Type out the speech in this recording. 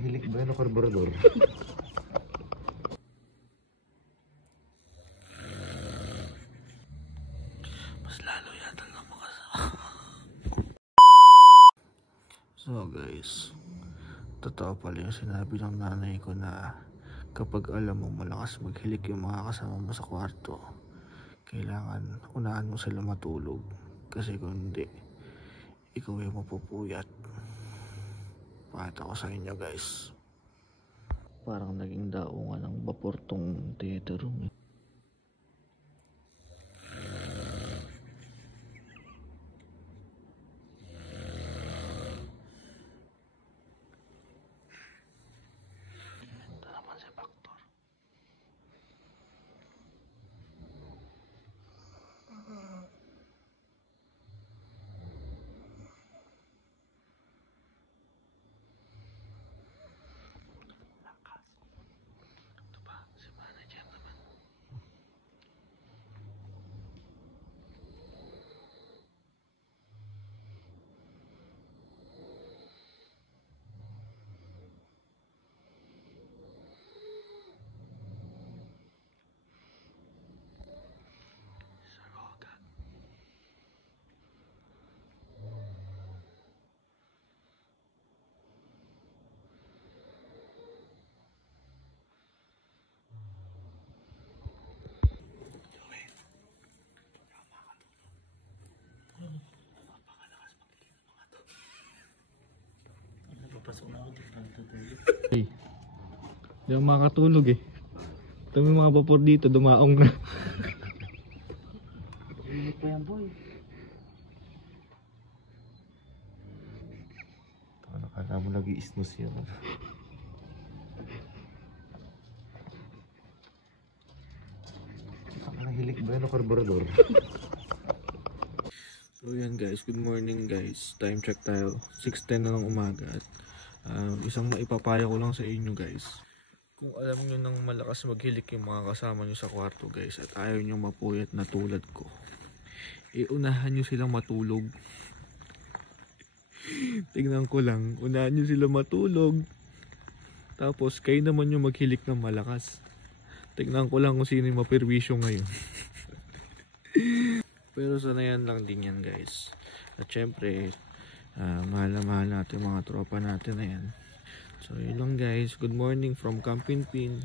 Hilik ba yun o karburador? Mas lalo yata lang makasama. So guys, totoo pala yung sinabi ng nanay ko na kapag alam mo malakas maghilik yung mga kasama mo sa kwarto, kailangan unahan mo sila matulog. Kasi kung hindi, ikaw yung mapupuyat. Pakita ko sa inyo guys. Parang naging daungan ng vapor tong theater room. Ito naman si Factor. Hey, di ako makakatulog eh. Ito may mga vapor dito, dumaong na. Init pa yan boy. Nakala mo nag-i-snooze yun. Hilik ba yun o karburador? So yan guys, good morning guys. Time check tayo, 6:10 na ng umaga. At isang maipapayo ko lang sa inyo guys. Kung alam nyo nang malakas maghilik yung mga kasama nyo sa kwarto guys, at ayaw nyo mapuyat na tulad ko, iunahan nyo silang matulog. Tignan ko lang, unahan nyo sila matulog, tapos kayo naman yung maghilik ng malakas. Tignan ko lang kung sino yung mapirwisyo ngayon. Pero sanayan lang din yan guys. At syempre, mahal na mahal natin mga tropa natin na yan. So yun lang guys, good morning from Camp Pinpin.